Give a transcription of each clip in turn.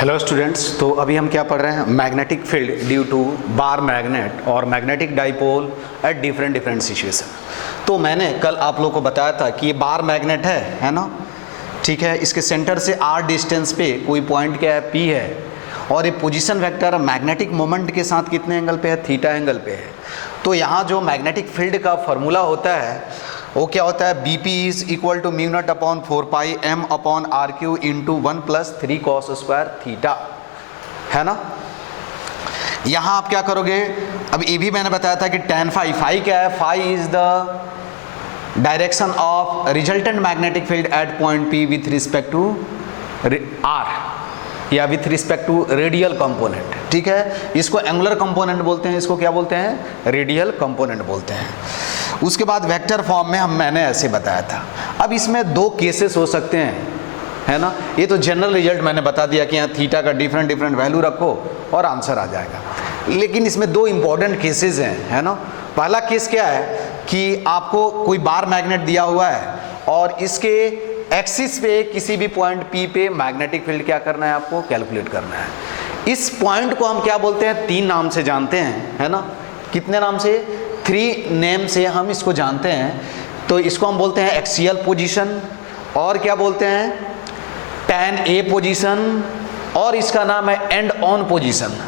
Hello students, तो अभी हम क्या पढ़ रहे हैं? Magnetic field due to bar magnet और magnetic dipole at different situation. तो मैंने कल आप लोगों को बताया था कि ये बार मैग्नेट है ना, ठीक है। इसके सेंटर से r डिस्टेंस पे कोई पॉइंट क्या है, P है, और ये पोजीशन वेक्टर मैग्नेटिक मोमेंट के साथ कितने एंगल पे है, थीटा एंगल पे है। तो यहाँ जो मैग्नेटिक फील्ड का फॉर्मूला होता है वो क्या होता है, BP is equal to mu naught upon 4 pi m upon r cube into 1 plus 3 cos square theta, है ना। यहाँ आप क्या करोगे, अब ये भी मैंने बताया था कि tan फाई, फाई क्या है, phi is the direction of resultant magnetic field at point P with respect to R या with respect to radial component, ठीक है। इसको एंगुलर कंपोनेंट बोलते हैं, इसको क्या बोलते हैं, रेडियल कंपोनेंट बोलते हैं। उसके बाद वेक्टर फॉर्म में मैंने ऐसे बताया था। अब इसमें दो केसेस हो सकते हैं, है ना। ये तो जनरल रिजल्ट मैंने बता दिया कि यहाँ थीटा का डिफरेंट वैल्यू रखो और आंसर आ जाएगा। लेकिन इसमें दो इंपॉर्टेंट केसेस हैं, है ना। पहला केस क्या है कि आपको कोई बार मैग्नेट दिया हुआ है और इसके एक्सिस पे किसी भी पॉइंट P पे मैग्नेटिक फील्ड क्या करना है, आपको कैलकुलेट करना है। इस पॉइंट को हम क्या बोलते हैं, तीन नाम से जानते हैं, है ना। कितने नाम से, 3 नेम से हम इसको जानते हैं। तो इसको हम बोलते हैं एक्सियल पोजीशन, और क्या बोलते हैं, tan A पोजीशन, और इसका नाम है एंड ऑन पोजीशन।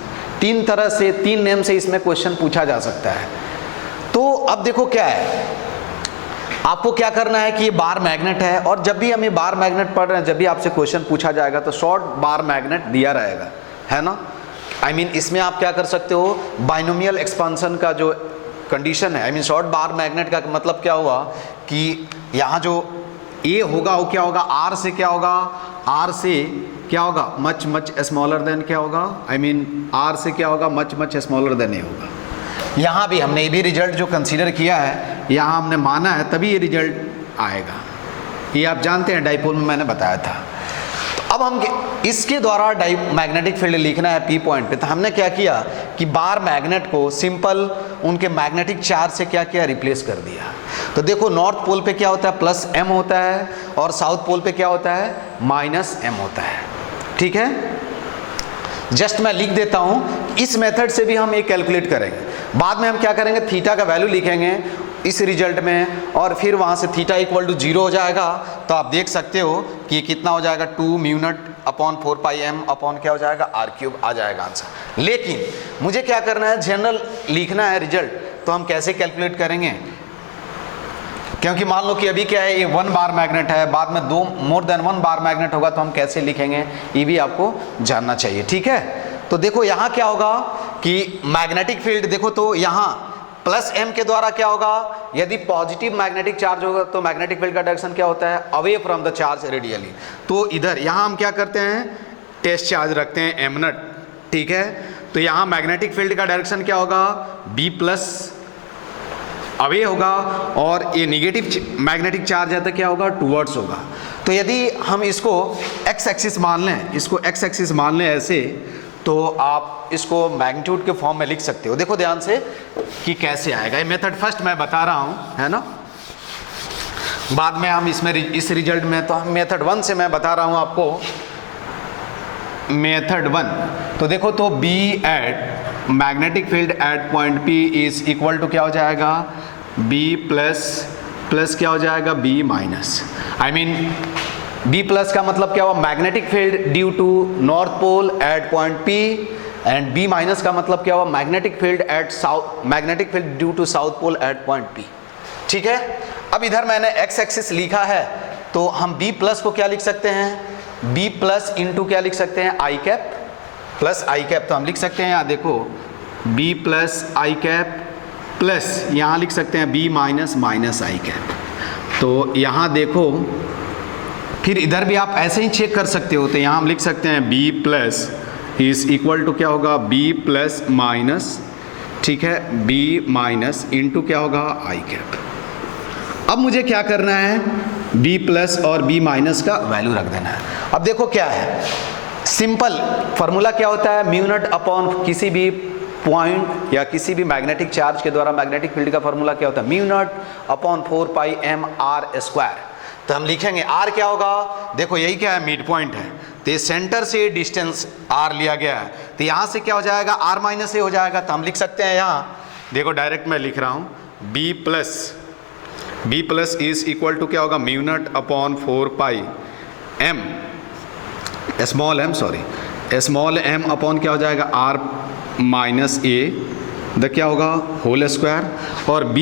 तीन तरह से, तीन नेम से इसमें क्वेश्चन पूछा जा सकता है। तो अब देखो क्या है, आपको क्या करना है कि ये बार मैग्नेट है, और जब भी हम ये बार मैग्नेट पढ़ रहे हैं, जब भी आपसे क्वेश्चन पूछा जाएगा तो शॉर्ट बार मैग्नेट दिया रहेगा, है ना। आई मीन इसमें आप क्या कर सकते हो, बाइनोमियल एक्सपांशन का जो कंडीशन है, I mean short bar magnet का मतलब क्या हुआ कि यहाँ जो ए होगा वो क्या होगा, R से क्या होगा, R से क्या होगा, मच स्मॉलर देन क्या होगा, आई मीन R से क्या होगा, मच स्मॉलर देन ए होगा। यहाँ भी हमने ये भी रिजल्ट जो कंसीडर किया है, यहाँ हमने माना है, तभी ये रिजल्ट आएगा। ये आप जानते हैं, डाइपोल में मैंने बताया था। तो अब हम इसके द्वारा मैग्नेटिक फील्ड लिखना है P पॉइंट पे, तो हमने क्या किया कि बार मैग्नेट को सिंपल उनके मैग्नेटिक चार्ज से क्या किया, रिप्लेस कर दिया। तो देखो नॉर्थ पोल पे क्या होता है, प्लस M होता है, और साउथ पोल पे क्या होता है, माइनस M होता है, ठीक है। जस्ट मैं लिख देता हूं, इस मेथड से भी हम ये कैलकुलेट करेंगे। बाद में हम क्या करेंगे, थीटा का वैल्यू लिखेंगे इस रिजल्ट में, और फिर वहां से थीटा इक्वल टू 0 हो जाएगा। तो आप देख सकते हो कि कितना हो जाएगा, 2 mu naught upon 4 pi m upon क्या हो जाएगा, R क्यूब आ जाएगा आंसर। लेकिन मुझे क्या करना है, जनरल लिखना है रिजल्ट, तो हम कैसे कैलकुलेट करेंगे, क्योंकि मान लो कि अभी क्या है, ये 1 बार मैग्नेट है, बाद में 2 मोर देन 1 बार मैग्नेट होगा, तो हम कैसे लिखेंगे ये भी आपको जानना चाहिए, ठीक है। तो देखो यहाँ क्या होगा कि मैग्नेटिक फील्ड देखो, तो यहाँ प्लस M के द्वारा क्या होगा, यदि पॉजिटिव मैग्नेटिक चार्ज होगा तो मैग्नेटिक फील्ड का डायरेक्शन क्या होता है, away from the charge radially. तो इधर यहाँ हम क्या करते हैं, टेस्ट चार्ज रखते हैं M नॉट, ठीक है। तो यहाँ मैग्नेटिक फील्ड का डायरेक्शन क्या होगा, B प्लस अवे होगा, और ये निगेटिव मैग्नेटिक चार्ज है तो क्या होगा, टूवर्ड्स होगा। तो यदि हम इसको एक्स एक्सिस मान लें, इसको एक्स एक्सिस मान लें ऐसे, तो आप इसको मैग्नीट्यूड के फॉर्म में लिख सकते हो। देखो ध्यान से कि कैसे आएगा ये मेथड, फर्स्ट मैं बता रहा हूं, है ना। बाद में हम इसमें इस रिजल्ट में, तो मेथड 1 से मैं बता रहा हूं आपको, मेथड 1। तो देखो, तो B at magnetic field at point P is equal to क्या हो जाएगा, B प्लस क्या हो जाएगा, B minus. I mean B plus का मतलब क्या हुआ, magnetic field due to north pole at point P, and B minus का मतलब क्या हुआ, magnetic field at south, magnetic field due to south pole at point P, ठीक है। अब इधर मैंने एक्स एक्सिस लिखा है, तो हम B प्लस को क्या लिख सकते हैं, B प्लस इंटू क्या लिख सकते हैं, आई कैप प्लस आई कैप। तो हम लिख सकते हैं, यहाँ देखो B प्लस आई कैप प्लस, यहाँ लिख सकते हैं B माइनस आई कैप। तो यहाँ देखो, फिर इधर भी आप ऐसे ही चेक कर सकते हो, तो यहाँ हम लिख सकते हैं B plus is equal to क्या होगा, B प्लस माइनस, ठीक है, B माइनस इंटू क्या होगा, आई कैप। अब मुझे क्या करना है, B प्लस और B माइनस का वैल्यू रख देना है। अब देखो क्या है, सिंपल फार्मूला क्या होता है, म्यू नॉट अपॉन किसी भी पॉइंट या किसी भी मैग्नेटिक चार्ज के द्वारा मैग्नेटिक फील्ड का फार्मूला क्या होता है, mu naught upon 4 pi m R square. तो हम लिखेंगे R क्या होगा, देखो यही क्या है, मिड पॉइंट है, तो ये सेंटर से डिस्टेंस r लिया गया है, तो यहाँ से क्या हो जाएगा, r माइनस ए हो जाएगा। तो हम लिख सकते हैं यहाँ, देखो डायरेक्ट मैं लिख रहा हूँ, b plus is equal to क्या होगा, mu naught upon 4 pi m, small m upon क्या हो जाएगा, r माइनस ए द क्या होगा होल स्क्वायर, और b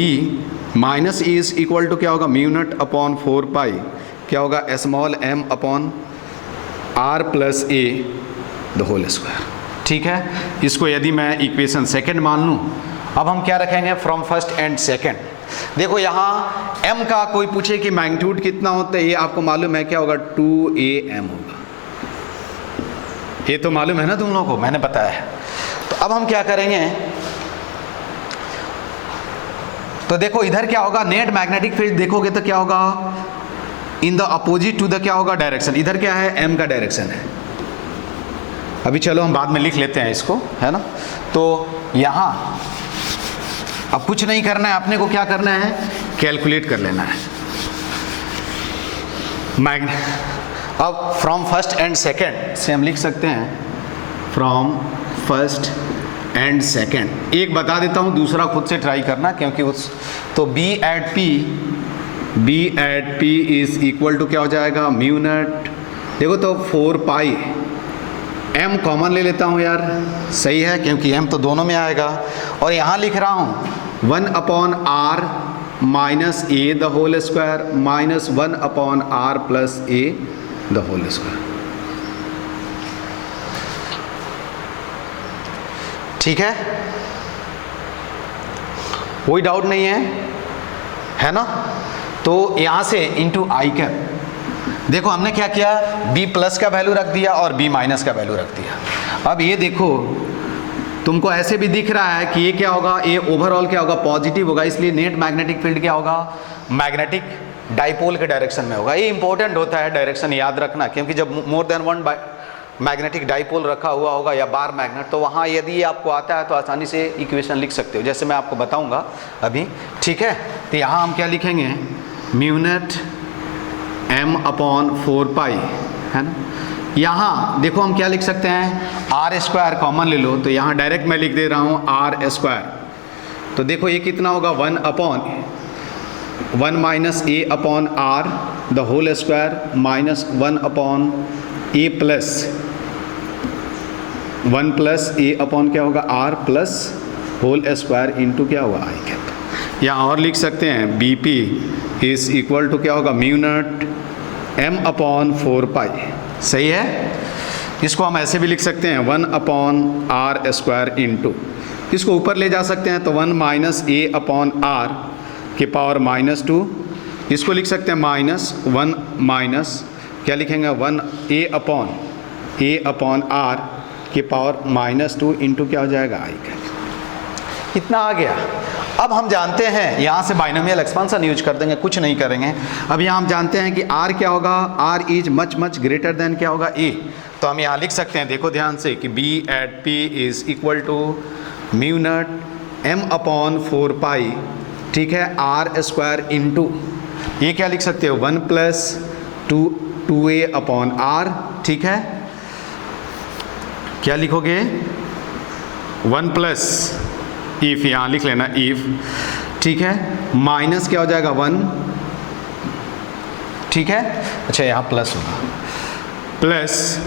minus a is equal to क्या होगा, म्यू नॉट अपॉन 4 पाई क्या होगा, small m upon r plus a the whole square. ठीक है, इसको यदि मैं इक्वेशन सेकंड मान लूँ, अब हम क्या रखेंगे, फ्रॉम फर्स्ट एंड सेकंड। देखो यहाँ m का कोई पूछे कि मैग्नीट्यूड कितना होता है, ये आपको मालूम है क्या होगा, 2am होगा, ये तो मालूम है ना तुम लोगों को, मैंने बताया है। तो अब हम क्या करेंगे, तो देखो इधर क्या होगा, नेट मैग्नेटिक फील्ड देखोगे तो क्या होगा, in the opposite to the क्या होगा, डायरेक्शन। इधर क्या है, m का डायरेक्शन है। अभी चलो हम बाद में लिख लेते हैं इसको, है ना। तो यहाँ अब कुछ नहीं करना है, अपने को क्या करना है, कैलकुलेट कर लेना है अब फ्रॉम फर्स्ट एंड सेकंड से हम लिख सकते हैं, फ्रॉम फर्स्ट एंड सेकंड। एक बता देता हूँ, दूसरा खुद से ट्राई करना, क्योंकि उस तो b at p is equal to क्या हो जाएगा, म्यू नॉट, देखो तो 4 पाई, m कॉमन ले लेता हूँ यार, सही है, क्योंकि m तो दोनों में आएगा, और यहाँ लिख रहा हूँ 1 upon r minus a the whole square minus 1 upon r plus a the whole square. ठीक है, कोई डाउट नहीं है ना। तो यहाँ से इंटू आई कैप, देखो हमने क्या किया, b प्लस का वैल्यू रख दिया और b माइनस का वैल्यू रख दिया। अब ये देखो तुमको ऐसे भी दिख रहा है कि ये क्या होगा, ये ओवरऑल क्या होगा, पॉजिटिव होगा, इसलिए नेट मैग्नेटिक फील्ड क्या होगा, मैग्नेटिक डाइपोल के डायरेक्शन में होगा। ये इंपॉर्टेंट होता है डायरेक्शन याद रखना, क्योंकि जब more than one magnetic dipole रखा हुआ होगा या बार मैग्नेट, तो वहाँ यदि ये आपको आता है तो आसानी से इक्वेशन लिख सकते हो, जैसे मैं आपको बताऊंगा अभी। ठीक है, तो यहाँ हम क्या लिखेंगे, म्यू नॉट m अपॉन 4 पाई, है ना। यहाँ देखो हम क्या लिख सकते हैं, आर स्क्वायर कॉमन ले लो, तो यहाँ डायरेक्ट मैं लिख दे रहा हूँ आर स्क्वायर। तो देखो ये कितना होगा, 1 upon 1 minus a upon r the whole square minus 1 upon a plus 1 plus a upon क्या होगा, r plus whole square into क्या होगा, आई कैप। यहाँ और लिख सकते हैं B P is equal to क्या होगा, mu naught m upon 4 pi. सही है, इसको हम ऐसे भी लिख सकते हैं 1 अपॉन आर स्क्वायर इंटू, इसको ऊपर ले जा सकते हैं तो 1 माइनस ए अपॉन आर के पावर माइनस 2, इसको लिख सकते हैं माइनस 1 माइनस क्या लिखेंगे, 1 ए अपॉन आर के पावर माइनस 2 इंटू क्या हो जाएगा, आई कैप। इतना आ गया। अब हम जानते हैं, यहाँ से बाइनोमियल एक्सपांशन यूज कर देंगे, कुछ नहीं करेंगे। अब यहाँ हम जानते हैं कि r क्या होगा, r is much greater then क्या होगा, a। तो हम यहाँ लिख सकते हैं, देखो ध्यान से, कि b at p is equal to mu naught m upon 4 pi, ठीक है, r स्क्वायर इंटू ये क्या लिख सकते हो, 1 प्लस 2a अपॉन r। ठीक है, क्या लिखोगे, 1 प्लस इफ, यहाँ लिख लेना इफ, ठीक है, माइनस क्या हो जाएगा 1, ठीक है, अच्छा यहाँ प्लस होगा, प्लस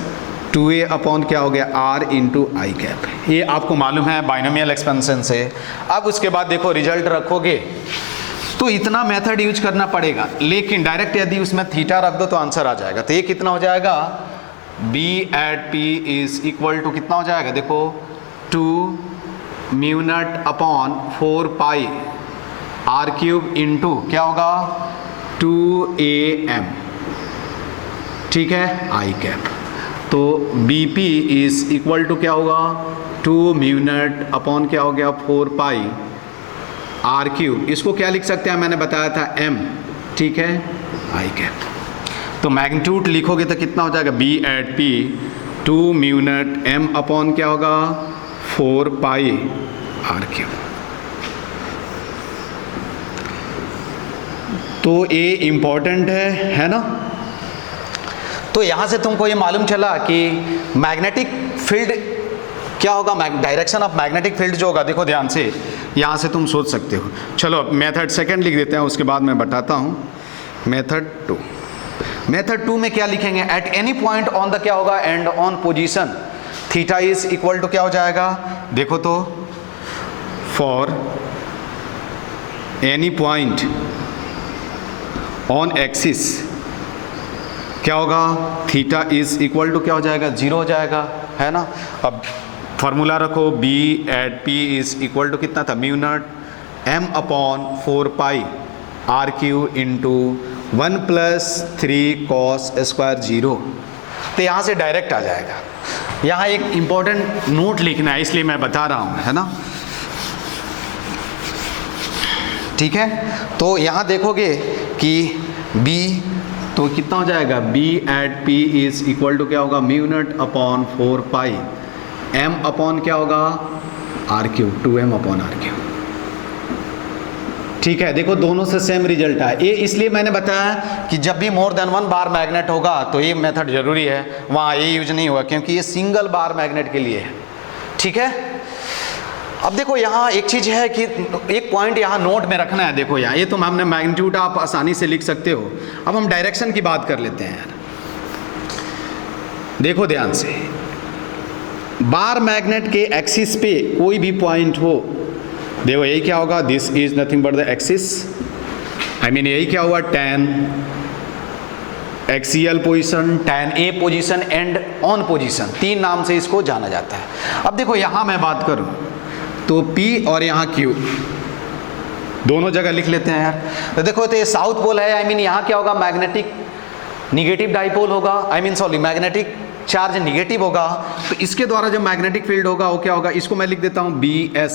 2a अपॉन क्या हो गया, r इंटू आई कैप। ये आपको मालूम है बाइनोमियल एक्सपेंशन से। अब उसके बाद देखो रिजल्ट रखोगे तो इतना मेथड यूज करना पड़ेगा, लेकिन डायरेक्ट यदि उसमें थीटा रख दो तो आंसर आ जाएगा। तो ये कितना हो जाएगा, b at p is equal to कितना हो जाएगा, देखो 2 mu naught upon 4 pi r cube into क्या होगा 2am, ठीक है, आई कैप। तो bp इज इक्वल टू क्या होगा 2 म्यू नॉट अपॉन क्या हो गया 4 पाई आर क्यूब, इसको क्या लिख सकते हैं, मैंने बताया था m, ठीक है, आई कैप। तो मैग्नीट्यूड लिखोगे तो कितना हो जाएगा, b at p 2 mu naught m upon क्या होगा 4 पाई आर क्यूब। तो ये इम्पॉर्टेंट है ना। तो यहाँ से तुमको ये मालूम चला कि मैग्नेटिक फील्ड क्या होगा, डायरेक्शन ऑफ मैग्नेटिक फील्ड जो होगा, देखो ध्यान से, यहाँ से तुम सोच सकते हो। चलो मेथड सेकंड लिख देते हैं, उसके बाद मैं बताता हूँ। मेथड 2, मेथड 2 में क्या लिखेंगे, at any point on the क्या होगा, and on position theta is equal to क्या हो जाएगा, देखो तो, for any point on axis क्या होगा, थीटा इज इक्वल टू क्या हो जाएगा, 0 हो जाएगा, है ना। अब फॉर्मूला रखो, B at P is equal to कितना था, mu naught m upon 4 pi r cube into 1 + 3 cos square 0। तो यहाँ से डायरेक्ट आ जाएगा। यहाँ एक इम्पॉर्टेंट नोट लिखना है, इसलिए मैं बता रहा हूँ, है ना, ठीक है। तो यहाँ देखोगे कि b तो कितना हो जाएगा, b at p is equal to क्या होगा, mu naught upon 4 pi m upon क्या होगा, r cube, 2m upon r cube, ठीक है। देखो दोनों से सेम रिजल्ट है। ये इसलिए मैंने बताया कि जब भी मोर देन 1 बार मैग्नेट होगा तो ये मेथड जरूरी है, वहाँ ये यूज नहीं हुआ, क्योंकि ये सिंगल बार मैग्नेट के लिए है, ठीक है। अब देखो यहाँ एक चीज़ है कि एक पॉइंट यहाँ नोट में रखना है। देखो यहाँ ये तो हमने मैग्नीट्यूड आप आसानी से लिख सकते हो। अब हम डायरेक्शन की बात कर लेते हैं यार। देखो ध्यान से, बार मैग्नेट के एक्सिस पे कोई भी पॉइंट हो, देखो यही क्या होगा, this is nothing but the axis, I mean यही क्या हुआ, tan axial position, tan A position and on position, 3 नाम से इसको जाना जाता है। अब देखो यहाँ मैं बात करूँ तो P और यहाँ Q दोनों जगह लिख लेते हैं यार। तो देखो तो ये साउथ पोल है, आई मीन यहाँ क्या होगा, मैग्नेटिक निगेटिव डाइपोल होगा, I mean sorry magnetic charge negative होगा। तो इसके द्वारा जो मैग्नेटिक फील्ड होगा वो क्या होगा, इसको मैं लिख देता हूँ BS,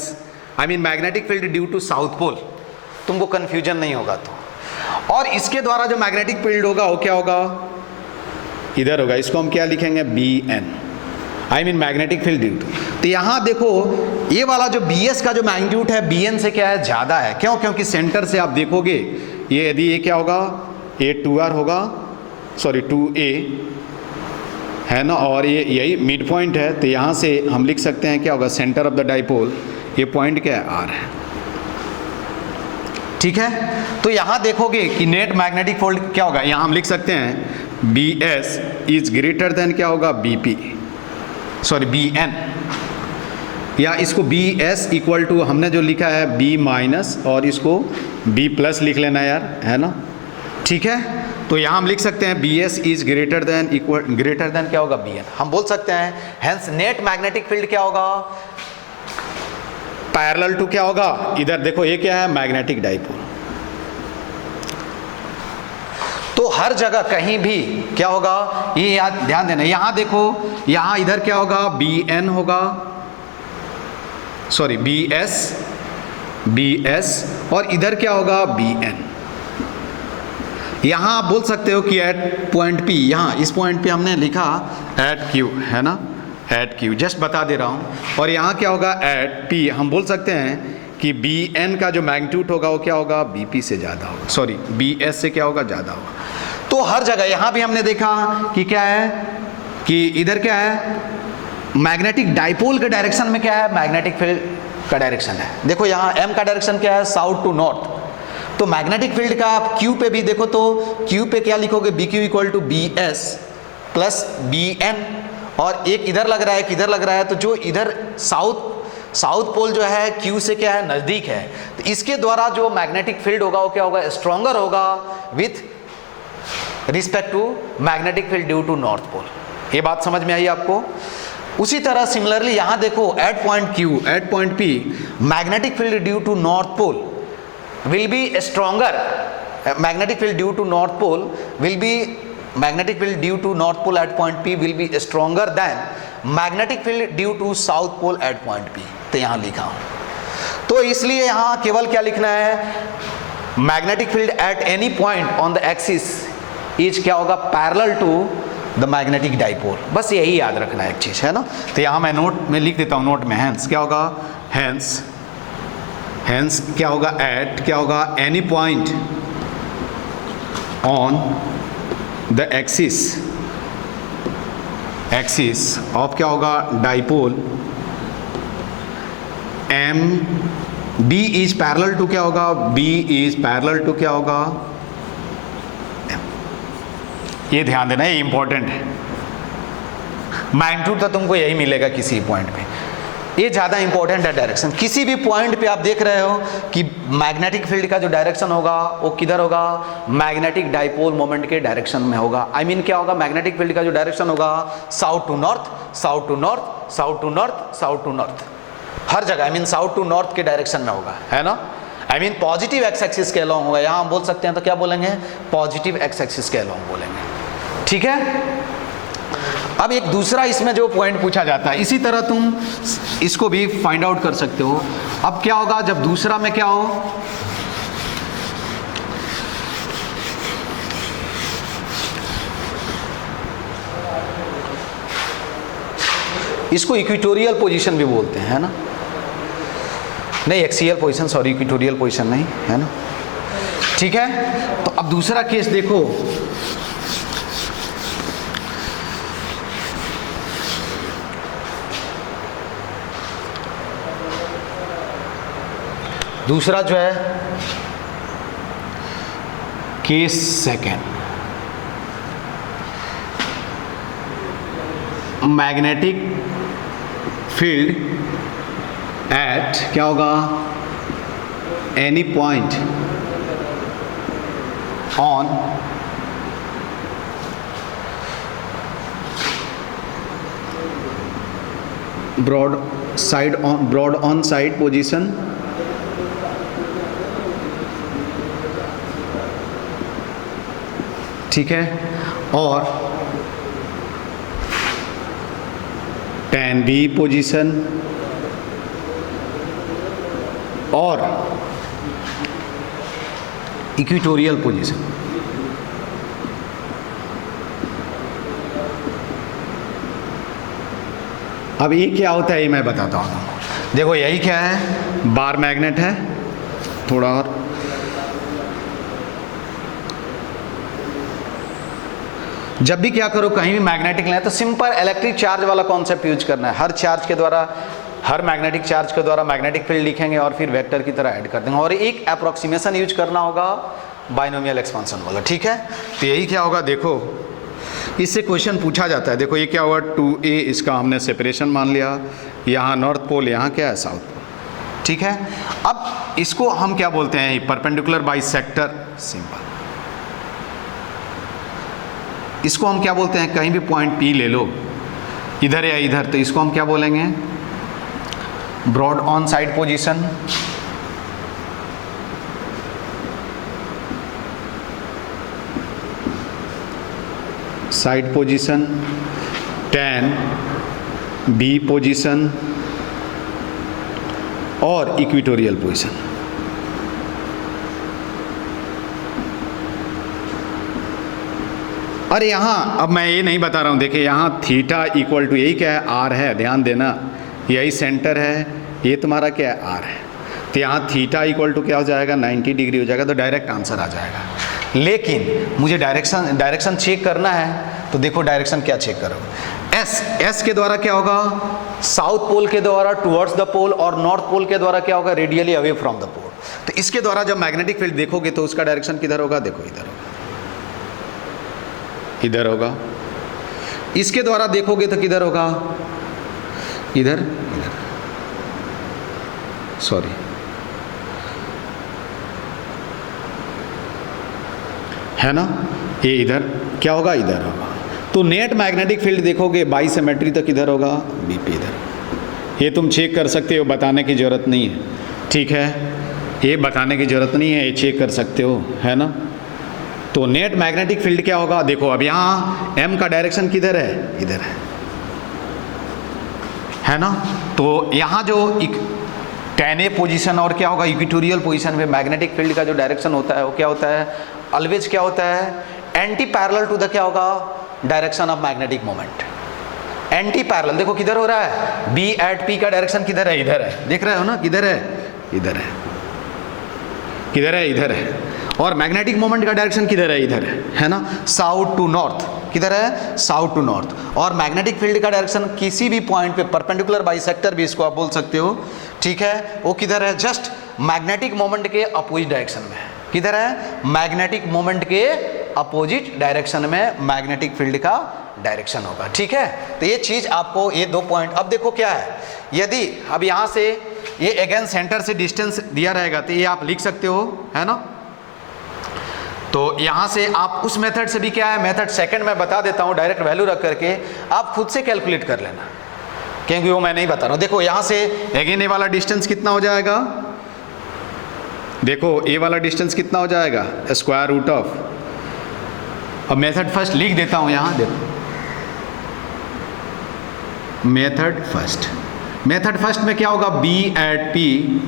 I mean magnetic field due to south pole, तुमको कन्फ्यूजन नहीं होगा तो। और इसके द्वारा जो मैग्नेटिक फील्ड होगा वो क्या होगा, इधर होगा, इसको हम क्या लिखेंगे, BN, I mean magnetic field due to. तो यहाँ देखो ये वाला जो BS का जो मैग्नीट्यूड है BN से क्या है, ज़्यादा है। क्यों, क्योंकि सेंटर से आप देखोगे ये, यदि ये क्या होगा, ये 2R होगा, सॉरी 2A है ना, और ये यही मिड पॉइंट है। तो यहाँ से हम लिख सकते हैं क्या होगा, सेंटर ऑफ द डाइपोल, ये पॉइंट क्या है, R है, ठीक है। तो यहाँ देखोगे कि नेट मैग्नेटिक फील्ड क्या होगा, यहाँ हम लिख सकते हैं BS इज ग्रेटर देन क्या होगा, BP, सॉरी BN, या इसको BS इक्वल टू हमने जो लिखा है B माइनस और इसको B प्लस लिख लेना यार, है ना, ठीक है। तो यहाँ हम लिख सकते हैं BS इज ग्रेटर देन क्या होगा, BN। हम बोल सकते हैं हेंस नेट मैग्नेटिक फील्ड क्या होगा, पैरेलल टू क्या होगा, इधर देखो ये क्या है, मैग्नेटिक डाइपोल। तो हर जगह कहीं भी क्या होगा, ये याद ध्यान देना, यहाँ देखो, यहाँ इधर क्या होगा, BN होगा, सॉरी BS और इधर क्या होगा, BN। यहाँ आप बोल सकते हो कि एट पॉइंट P, यहाँ इस पॉइंट पे हमने लिखा एट Q, है ना, एट Q, जस्ट बता दे रहा हूँ। और यहाँ क्या होगा, एट P, हम बोल सकते हैं कि BN का जो मैग्नीट्यूड होगा वो क्या होगा, BP से ज़्यादा होगा, सॉरी BS से क्या होगा, ज़्यादा होगा। तो हर जगह यहाँ भी हमने देखा कि क्या है, कि इधर क्या है, मैग्नेटिक डाइपोल के डायरेक्शन में क्या है, मैग्नेटिक फील्ड का डायरेक्शन है। देखो यहाँ M का डायरेक्शन क्या है, साउथ टू नॉर्थ। तो मैग्नेटिक फील्ड का आप Q पे भी देखो, तो Q पे क्या लिखोगे, BQ equal to BS plus BN, और एक इधर लग रहा है, एक इधर लग रहा है, तो जो इधर साउथ पोल जो है Q से क्या है, नज़दीक है। तो इसके द्वारा जो मैग्नेटिक फील्ड होगा वो क्या होगा, स्ट्रॉन्गर होगा with respect to magnetic field due to north pole. ये बात समझ में आई आपको। उसी तरह सिमिलरली यहाँ देखो, at point Q, at point P, magnetic field due to north pole will be stronger, magnetic field due to north pole will be, magnetic field due to north pole at point P will be stronger than magnetic field due to south pole at point P। तो यहाँ लिखा हूँ, तो इसलिए यहाँ केवल क्या लिखना है, magnetic field at any point on the axis is क्या होगा, parallel to the magnetic dipole। बस यही याद रखना है एक चीज़, है ना। तो यहाँ मैं नोट में लिख देता हूँ, नोट में हैंस क्या होगा, हैंस क्या होगा, एट क्या होगा, any point on the axis axis of क्या होगा dipole M, B is parallel to क्या होगा, बी इज पैरेलल टू क्या होगा, ये ध्यान देना, ये इंपॉर्टेंट है। मैग्नीट्यूड तो तुमको यही मिलेगा किसी पॉइंट पे, ये ज़्यादा इंपॉर्टेंट है डायरेक्शन। किसी भी पॉइंट पे आप देख रहे हो कि मैग्नेटिक फील्ड का जो डायरेक्शन होगा वो किधर होगा, मैग्नेटिक डाइपोल मोमेंट के डायरेक्शन में होगा। आई मीन क्या होगा, मैग्नेटिक फील्ड का जो डायरेक्शन होगा south to north, south to north, south to north, south to north, हर जगह I mean south to north के डायरेक्शन में होगा, है ना। I mean positive X axis के अलॉन्ग होगा, यहाँ हम बोल सकते हैं तो क्या बोलेंगे, पॉजिटिव एक्स एक्सिस के अलॉन्ग बोलेंगे, ठीक है। अब एक दूसरा इसमें जो पॉइंट पूछा जाता है, इसी तरह तुम इसको भी फाइंड आउट कर सकते हो। अब क्या होगा जब दूसरा में क्या हो, इसको इक्वेटोरियल पोजीशन भी बोलते हैं, है ना, नहीं axial position, sorry equatorial position नहीं, है ना, ठीक है। तो अब दूसरा केस देखो, दूसरा जो है case second, magnetic field at क्या होगा, any point on broad on side position ठीक है, और tan B पोजीशन और इक्वेटोरियल पोजीशन। अब ये क्या होता है ये मैं बताता हूँ। देखो यही क्या है, बार मैग्नेट है, थोड़ा और जब भी क्या करो कहीं भी मैग्नेटिक लें तो सिंपल इलेक्ट्रिक चार्ज वाला कॉन्सेप्ट यूज करना है। हर चार्ज के द्वारा, हर मैग्नेटिक चार्ज के द्वारा मैग्नेटिक फील्ड लिखेंगे और फिर वेक्टर की तरह ऐड कर देंगे, और एक अप्रोक्सीमेशन यूज करना होगा बाइनोमियल एक्सपेंशन वाला, ठीक है। तो यही क्या होगा, देखो इससे क्वेश्चन पूछा जाता है। देखो ये क्या होगा, 2a, इसका हमने सेपरेशन मान लिया, यहाँ नॉर्थ पोल, यहाँ क्या है साउथ पोल, ठीक है। अब इसको हम क्या बोलते हैं, परपेंडिकुलर बाइसेक्टर, सिंपल। इसको हम क्या बोलते हैं, कहीं भी पॉइंट P ले लो, इधर या इधर, तो इसको हम क्या बोलेंगे, broad on side position, side position, tan B position और इक्वेटोरियल पोजीशन। अरे यहाँ अब मैं ये नहीं बता रहा हूँ, देखिए यहाँ थीटा इक्वल टू यही क्या है, आर है, ध्यान देना, यही सेंटर है, ये तुम्हारा क्या है, आर है। तो यहाँ थीटा इक्वल टू क्या हो जाएगा, 90 डिग्री हो जाएगा, तो डायरेक्ट आंसर आ जाएगा। लेकिन मुझे डायरेक्शन चेक करना है, तो देखो डायरेक्शन क्या चेक करो, एस के द्वारा क्या होगा, साउथ पोल के द्वारा टुवर्ड्स द पोल, और नॉर्थ पोल के द्वारा क्या होगा, रेडियली अवे फ्रॉम द पोल। तो इसके द्वारा जब मैग्नेटिक फील्ड देखोगे तो उसका डायरेक्शन किधर होगा, देखो इधर होगा, इधर होगा। इसके द्वारा देखोगे तो किधर होगा, इधर, इधर, सॉरी, है ना, ये इधर क्या होगा, इधर होगा। तो नेट मैग्नेटिक फील्ड देखोगे बाई सिमेट्री तो किधर होगा, BP इधर। ये तुम चेक कर सकते हो, बताने की ज़रूरत नहीं है, ठीक है, ये बताने की ज़रूरत नहीं है, ये चेक कर सकते हो, है ना। तो नेट मैग्नेटिक फील्ड क्या होगा, देखो अब यहाँ M का डायरेक्शन किधर है, इधर है ना। तो यहाँ जो tan A पोजीशन और क्या होगा, इक्वेटोरियल पोजीशन में मैग्नेटिक फील्ड का जो डायरेक्शन होता है वो क्या होता है, ऑलवेज क्या होता है, एंटी पैरेलल टू द क्या होगा, direction of magnetic moment, anti parallel. देखो किधर हो रहा है, B एट P का डायरेक्शन किधर है, इधर है, देख रहे हो ना, किधर है, इधर है, किधर है, इधर है। और मैग्नेटिक मोमेंट का डायरेक्शन किधर है, इधर है ना, साउथ टू नॉर्थ। किधर है, साउथ टू नॉर्थ। और मैग्नेटिक फील्ड का डायरेक्शन किसी भी पॉइंट पे परपेंडिकुलर बाइसेक्टर भी इसको आप बोल सकते हो, ठीक है, वो किधर है, जस्ट मैग्नेटिक मोमेंट के अपोजिट डायरेक्शन में है। किधर है, मैग्नेटिक मोमेंट के अपोजिट डायरेक्शन में मैग्नेटिक फील्ड का डायरेक्शन होगा, ठीक है। तो ये चीज आपको, ये 2 पॉइंट। अब देखो क्या है, यदि अब यहां से ये अगेन सेंटर से डिस्टेंस दिया रहेगा तो ये आप लिख सकते हो, है ना। तो यहां से आप उस मेथड से भी, क्या है मेथड, सेकंड में बता देता हूं, डायरेक्ट वैल्यू रख करके आप खुद से कैलकुलेट कर लेना, क्योंकि वो मैं नहीं बता रहा हूं। देखो यहां से अगेन ये वाला डिस्टेंस कितना हो जाएगा, देखो ये वाला डिस्टेंस कितना हो जाएगा, स्क्वायर रूट ऑफ, अब मेथड फर्स्ट लिख देता हूं यहां, देखो मेथड फर्स्ट में क्या होगा, बी एट पी,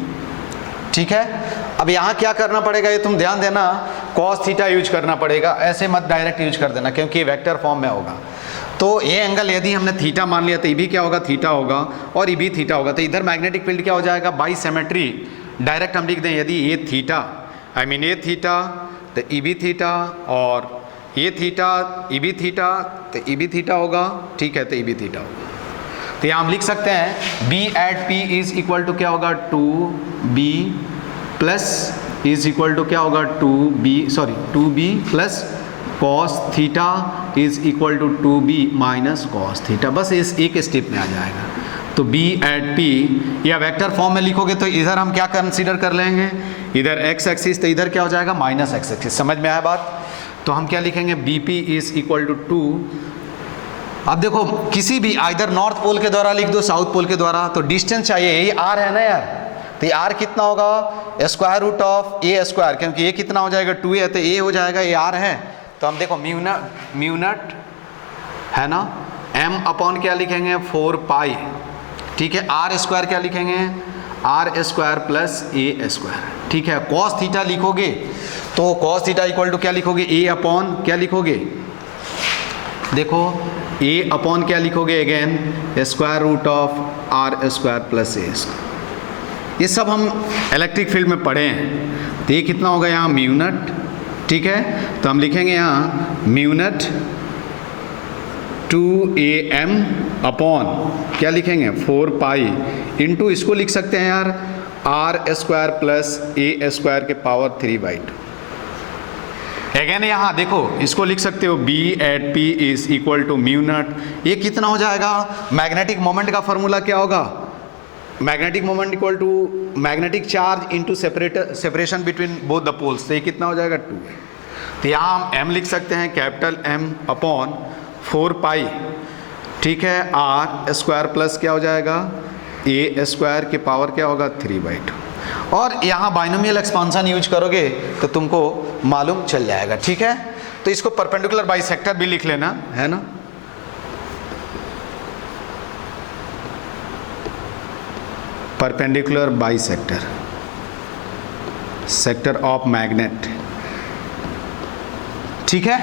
ठीक है। अब यहां क्या करना पड़ेगा, ये तुम ध्यान देना, cos थीटा यूज करना पड़ेगा, ऐसे मत डायरेक्ट यूज कर देना क्योंकि वेक्टर फॉर्म में होगा। तो ये एंगल यदि हमने थीटा मान लिया तो ये भी क्या होगा, थीटा होगा, और ये भी थीटा होगा। तो इधर मैग्नेटिक फील्ड क्या हो जाएगा, बाई सिमेट्री, डायरेक्ट हम लिख दें, यदि ये थीटा, आई मीन ये थीटा तो ई भी थीटा, और ये थीटा ई भी थीटा तो ई भी थीटा होगा, ठीक है, तो ई भी थीटा होगा। तो यहाँ हम लिख सकते हैं B at P is equal to क्या होगा, 2b plus is equal to क्या होगा, 2b plus cos theta is equal to 2b minus cos theta. बस इस एक स्टेप में आ जाएगा। तो b एट p या वेक्टर फॉर्म में लिखोगे तो इधर हम क्या कंसीडर कर लेंगे, इधर x एक्सिस, तो इधर क्या हो जाएगा, माइनस x एक्सिस। समझ में आया बात। तो हम क्या लिखेंगे, bp इज इक्वल टू 2। अब देखो किसी भी आइदर नॉर्थ पोल के द्वारा लिख दो, साउथ पोल के द्वारा, तो डिस्टेंस चाहिए, यही r है ना यार, तो ये r कितना होगा, square root of a square, क्योंकि ये कितना हो जाएगा, 2a है, तो a हो जाएगा, ये r है। तो हम देखो म्यू नट है ना, m अपॉन क्या लिखेंगे, 4 पाई, ठीक है, r स्क्वायर क्या लिखेंगे, r square plus a square, ठीक है। कॉस थीटा लिखोगे तो कॉस थीटा इक्वल टू क्या लिखोगे, a अपॉन क्या लिखोगे, देखो a अपॉन क्या लिखोगे, again square root of r square plus a square. ये सब हम इलेक्ट्रिक फील्ड में पढ़े हैं। तो ये कितना होगा यहाँ, म्यू नट, ठीक है। तो हम लिखेंगे यहाँ म्यू नट 2am अपॉन क्या लिखेंगे, 4 पाई इंटू, इसको लिख सकते हैं यार r square plus a square के पावर 3/2। अगेन यहाँ देखो इसको लिख सकते हो b at p is equal to mu naught, ये कितना हो जाएगा, मैग्नेटिक मोमेंट का फॉर्मूला क्या होगा, magnetic moment equal to magnetic charge into separation between both the poles, तो ये कितना हो जाएगा, 2। तो यहाँ हम m लिख सकते हैं, कैपिटल M अपॉन 4 पाई, ठीक है, r स्क्वायर प्लस क्या हो जाएगा, a स्क्वायर के पावर क्या होगा, 3/2। और यहाँ बाइनोमियल एक्सपांशन यूज करोगे तो तुमको मालूम चल जाएगा, ठीक है। तो इसको परपेंडिकुलर बाइसेक्टर भी लिख लेना, है ना। Perpendicular bisector, sector of magnet, ठीक है।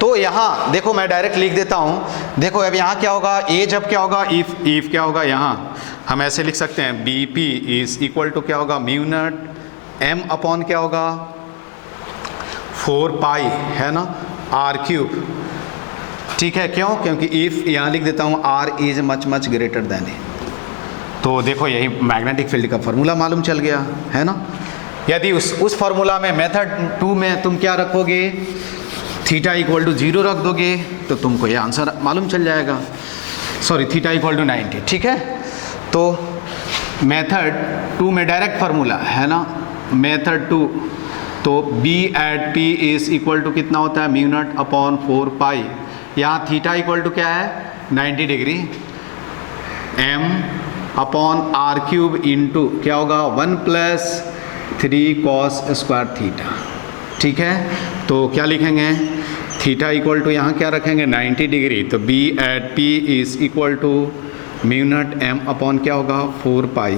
तो यहाँ देखो मैं डायरेक्ट लिख देता हूँ, देखो अब यहाँ क्या होगा, ए जब क्या होगा, इफ क्या होगा, यहाँ हम ऐसे लिख सकते हैं B P is equal to क्या होगा, म्यू नट एम अपॉन क्या होगा, 4 पाई, है ना, आर क्यूब, ठीक है। क्यों, क्योंकि इफ यहाँ लिख देता हूँ R is much much greater than A. तो देखो यही मैग्नेटिक फील्ड का फॉर्मूला मालूम चल गया, है ना। यदि उस फॉर्मूला में मेथड 2 में तुम क्या रखोगे, थीटा इक्वल टू 0 रख दोगे तो तुमको ये आंसर मालूम चल जाएगा, सॉरी थीटा इक्वल टू 90, ठीक है। तो मेथड 2 में डायरेक्ट फार्मूला है ना, मेथड 2, तो b at p is equal to कितना होता है, म्यू नॉट अपॉन 4 पाई, यहाँ थीटा इक्वल टू क्या है, 90 degree, m upon r cube into क्या होगा, 1 प्लस 3 कॉस स्क्वायर थीटा, ठीक है। तो क्या लिखेंगे, थीटा इक्वल टू यहाँ क्या रखेंगे, 90 डिग्री, तो b at p is equal to mu naught m upon क्या होगा, 4 पाई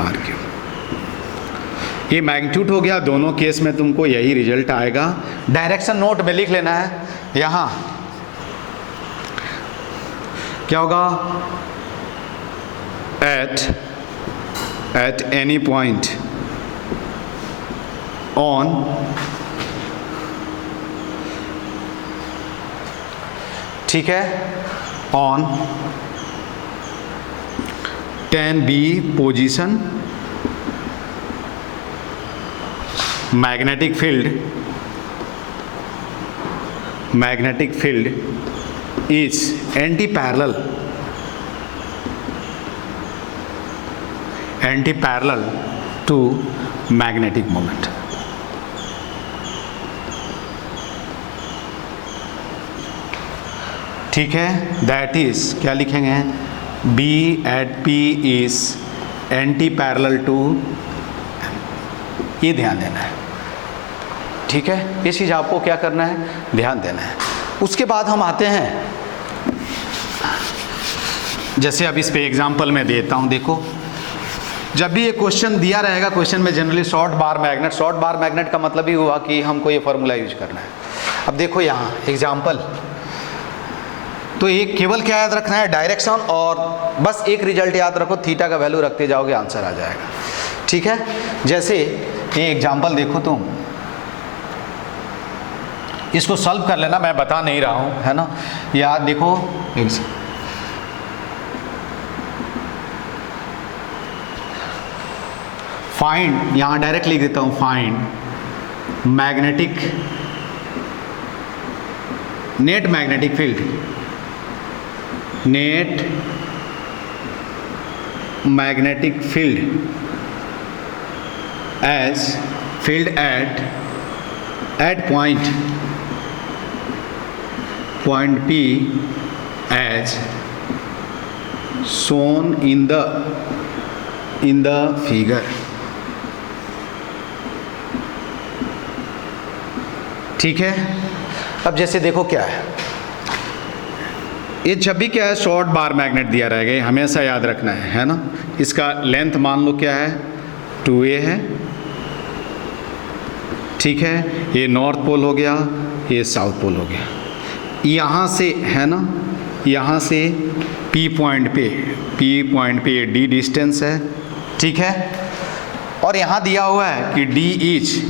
आर क्यूब। ये मैग्नीट्यूड हो गया, दोनों केस में तुमको यही रिजल्ट आएगा। डायरेक्शन नोट में लिख लेना है, यहाँ क्या होगा, at any point on ठीक है, on 10B position magnetic field is anti parallel to magnetic moment. ठीक है, दैट इज क्या लिखेंगे, B at P is anti parallel to, ये ध्यान देना है। ठीक है, ये चीज़ आपको क्या करना है, ध्यान देना है। उसके बाद हम आते हैं, जैसे अब इस पे एग्जांपल में देता हूँ। देखो, जब भी ये क्वेश्चन दिया रहेगा, क्वेश्चन में जनरली शॉर्ट बार मैग्नेट का मतलब ही हुआ कि हमको ये फॉर्मूला यूज करना है। अब देखो यहाँ एग्जांपल, तो एक केवल क्या याद रखना है, डायरेक्शन, और बस एक रिजल्ट याद रखो, थीटा का वैल्यू रखते जाओगे, आंसर आ जाएगा। ठीक है, जैसे ये एग्जांपल देखो तुम, इसको सॉल्व कर लेना, मैं बता नहीं रहा हूं, है ना। याद देखो, फाइंड, यहां डायरेक्ट लिख देता हूं, find net magnetic field as field at point P as shown in the figure। ठीक है, अब जैसे देखो क्या है, ये जब भी क्या है, शॉर्ट बार मैग्नेट दिया रहेगा, ये हमेशा याद रखना है ना। इसका लेंथ मान लो क्या है, 2a है। ठीक है, ये नॉर्थ पोल हो गया, ये साउथ पोल हो गया। यहाँ से है ना, यहाँ से P पॉइंट पे D डिस्टेंस है। ठीक है, और यहाँ दिया हुआ है कि D ईच,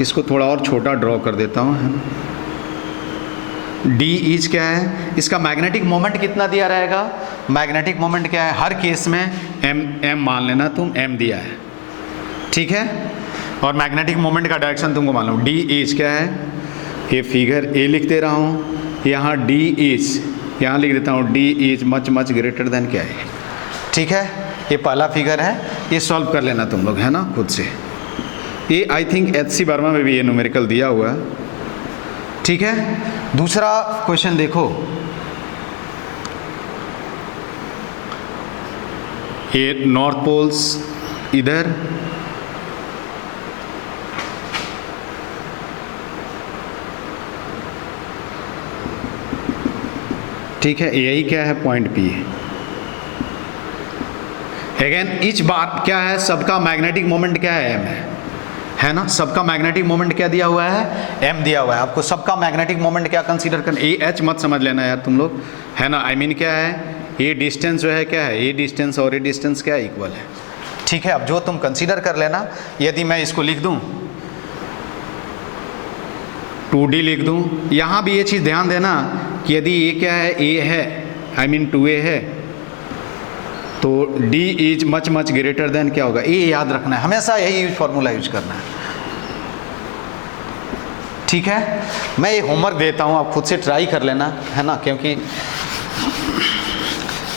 इसको थोड़ा और छोटा ड्रॉ कर देता हूँ, है ना। D ईच क्या है, इसका मैग्नेटिक मोमेंट कितना दिया रहेगा, मैग्नेटिक मोमेंट क्या है, हर केस में m मान लेना तुम, m दिया है। ठीक है, और मैग्नेटिक मोमेंट का डायरेक्शन तुमको मालूम, D ईच क्या है, ये फिगर A लिख दे रहा हूँ, यहाँ D ईच, यहाँ लिख देता हूँ D each much greater then क्या है। ठीक है, ये पहला फिगर है, ये सॉल्व कर लेना तुम लोग, है ना, खुद से। ये आई थिंक HC वर्मा में भी ये न्यूमेरिकल दिया हुआ है। ठीक है, दूसरा क्वेश्चन देखो, ये नॉर्थ पोल्स इधर, ठीक है, यही क्या है, पॉइंट P है। अगेन इच बार क्या है, सबका मैग्नेटिक मोमेंट क्या है, m है ना। सबका मैग्नेटिक मोमेंट क्या दिया हुआ है, m दिया हुआ है। आपको सबका मैग्नेटिक मोमेंट क्या कंसीडर करना, ये h मत समझ लेना यार तुम लोग, है ना। आई मीन क्या है, ये डिस्टेंस जो है क्या है, ये डिस्टेंस और ये डिस्टेंस क्या है, इक्वल है। ठीक है, अब जो तुम कंसीडर कर लेना, यदि मैं इसको लिख दूं 2D लिख दूं, यहाँ भी ये चीज़ ध्यान देना कि यदि ये क्या है, A है, आई मीन 2A है, तो D is much greater then क्या होगा, ये याद रखना है, हमेशा यही फॉर्मूला यूज करना है। ठीक है, मैं ये होमवर्क देता हूँ, आप खुद से ट्राई कर लेना, है ना, क्योंकि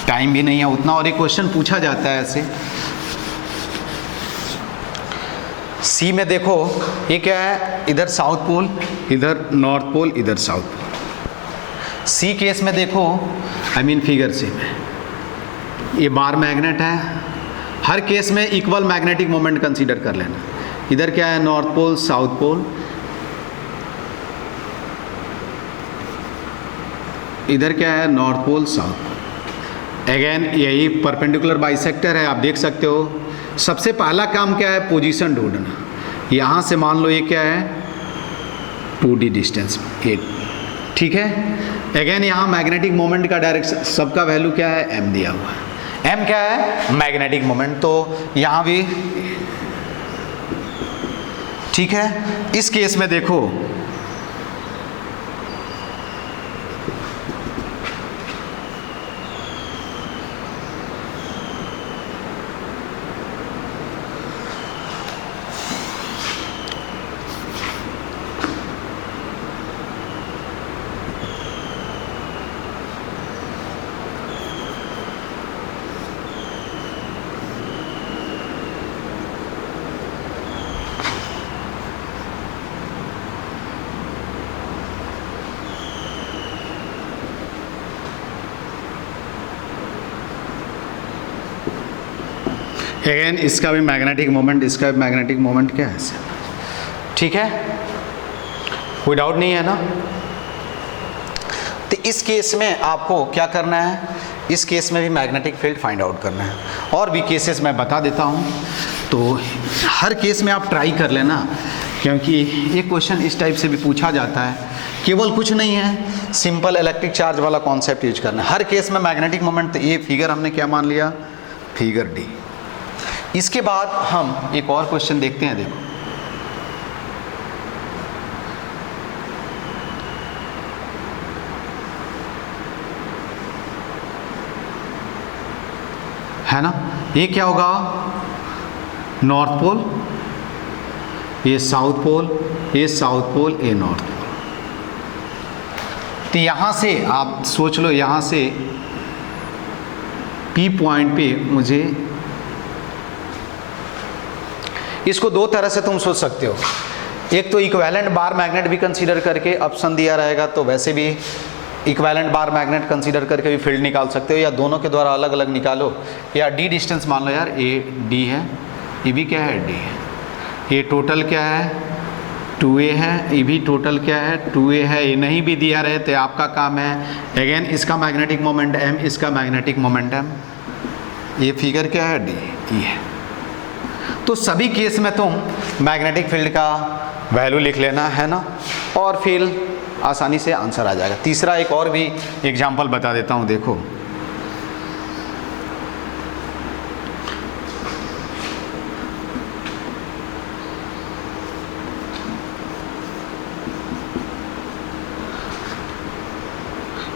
टाइम भी नहीं है उतना, और एक क्वेश्चन पूछा जाता है ऐसे। सी में देखो, ये क्या है, इधर साउथ पोल, इधर नॉर्थ पोल, इधर साउथ पोल। सी केस में देखो, आई मीन फिगर सी में, ये बार मैग्नेट है, हर केस में इक्वल मैग्नेटिक मोमेंट कंसीडर कर लेना। इधर क्या है, नॉर्थ पोल, साउथ पोल, इधर क्या है, north pole, south pole. Again यही परपेंडिकुलर बाइसेक्टर है, आप देख सकते हो। सबसे पहला काम क्या है, पोजीशन ढूंढना। यहाँ से मान लो ये क्या है, 2D डिस्टेंस, ये ठीक है। अगेन यहाँ मैग्नेटिक मोमेंट का डायरेक्शन, सबका वैल्यू क्या है, m दिया हुआ है। m क्या है, मैग्नेटिक मोमेंट, तो यहाँ भी ठीक है। इस केस में देखो, अगेन इसका भी मैग्नेटिक मोमेंट, इसका भी मैग्नेटिक मोमेंट क्या है ऐसे, ठीक है, कोई डाउट नहीं है ना। तो इस केस में आपको क्या करना है, इस केस में भी मैग्नेटिक फील्ड फाइंड आउट करना है, और भी केसेस मैं बता देता हूँ। तो हर केस में आप ट्राई कर लेना, क्योंकि ये क्वेश्चन इस टाइप से भी पूछा जाता है। केवल कुछ नहीं है, सिंपल इलेक्ट्रिक चार्ज वाला कॉन्सेप्ट यूज करना है हर केस में। मैग्नेटिक मोमेंट, तो ये फिगर हमने क्या मान लिया, फिगर डी। इसके बाद हम एक और क्वेश्चन देखते हैं, देखो है ना, ये क्या होगा, नॉर्थ पोल, ये साउथ पोल, ये साउथ पोल, ये नॉर्थ पोल। तो यहां से आप सोच लो, यहां से P पॉइंट पे मुझे, इसको दो तरह से तुम सोच सकते हो। एक तो इक्विवेलेंट बार मैग्नेट भी कंसीडर करके ऑप्शन दिया रहेगा, तो वैसे भी इक्विवेलेंट बार मैग्नेट कंसीडर करके भी फील्ड निकाल सकते हो, या दोनों के द्वारा अलग अलग निकालो, या डी डिस्टेंस मान लो यार, ए डी है, ये भी क्या है, डी है, ये टोटल क्या है, 2a है, ये भी टोटल क्या है, 2a है। ये नहीं भी दिया रहे तो आपका काम है, अगेन इसका मैग्नेटिक मोमेंट m, इसका मैग्नेटिक मोमेंट m, ये फिगर क्या है, डी, ई है। तो सभी केस में तुम मैग्नेटिक फील्ड का वैल्यू लिख लेना है ना, और फिर आसानी से आंसर आ जाएगा। तीसरा एक और भी एग्जाम्पल बता देता हूँ, देखो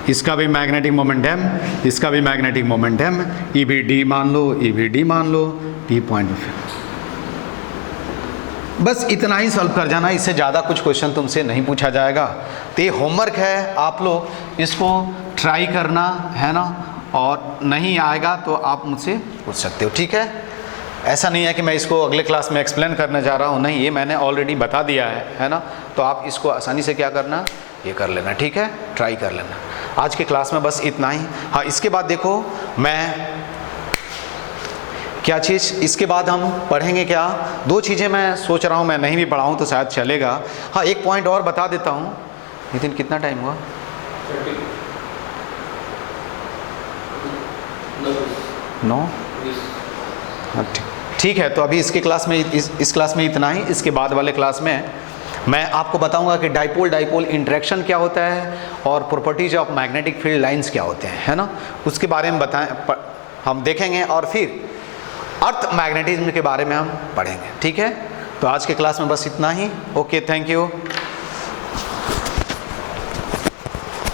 इसका भी मैग्नेटिक मोमेंट m, इसका भी मैग्नेटिक मोमेंट m, ई भी डी मान लो, ई भी डी मान लो, P पॉइंट पे। बस इतना ही सॉल्व कर जाना, इससे ज़्यादा कुछ क्वेश्चन तुमसे नहीं पूछा जाएगा। तो ये होमवर्क है, आप लोग इसको ट्राई करना है ना, और नहीं आएगा तो आप मुझसे पूछ सकते हो, ठीक है। ऐसा नहीं है कि मैं इसको अगले क्लास में एक्सप्लेन करने जा रहा हूँ, नहीं, ये मैंने ऑलरेडी बता दिया है ना। तो आप इसको आसानी से क्या करना, ये कर लेना, ठीक है, ट्राई कर लेना। आज के क्लास में बस इतना ही। हाँ, इसके बाद देखो मैं क्या चीज़, इसके बाद हम पढ़ेंगे क्या, दो चीज़ें मैं सोच रहा हूँ, मैं नहीं भी पढ़ाऊँ तो शायद चलेगा। हाँ, एक पॉइंट और बता देता हूँ। नितिन कितना टाइम हुआ, 9? हाँ, ठीक है। तो अभी इसके क्लास में, इस क्लास में इतना ही। इसके बाद वाले क्लास में मैं आपको बताऊंगा कि डाइपोल डाइपोल इंटरेक्शन क्या होता है, और properties of magnetic field lines क्या होते हैं, है ना, उसके बारे में हम देखेंगे, और फिर अर्थ मैग्नेटिज्म के बारे में हम पढ़ेंगे, ठीक है। तो आज के क्लास में बस इतना ही। Okay, thank you.